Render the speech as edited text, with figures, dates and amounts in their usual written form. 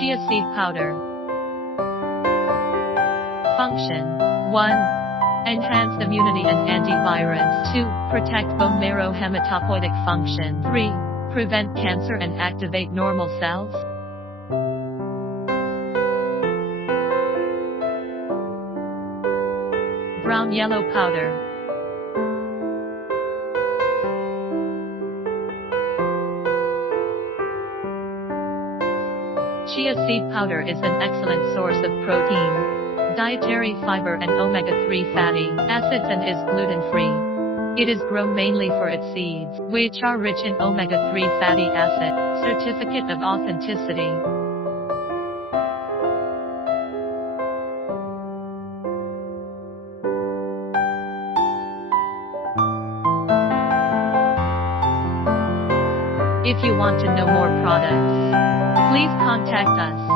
Chia seed powder. Function 1. Enhance immunity and antivirus. 2. Protect bone marrow hematopoietic function. 3. Prevent cancer and activate normal cells. Brown yellow powder. Chia seed powder is an excellent source of protein, dietary fiber and omega-3 fatty acids and is gluten-free. It is grown mainly for its seeds, which are rich in omega-3 fatty acid. Certificate of authenticity. If you want to know more products, please contact us.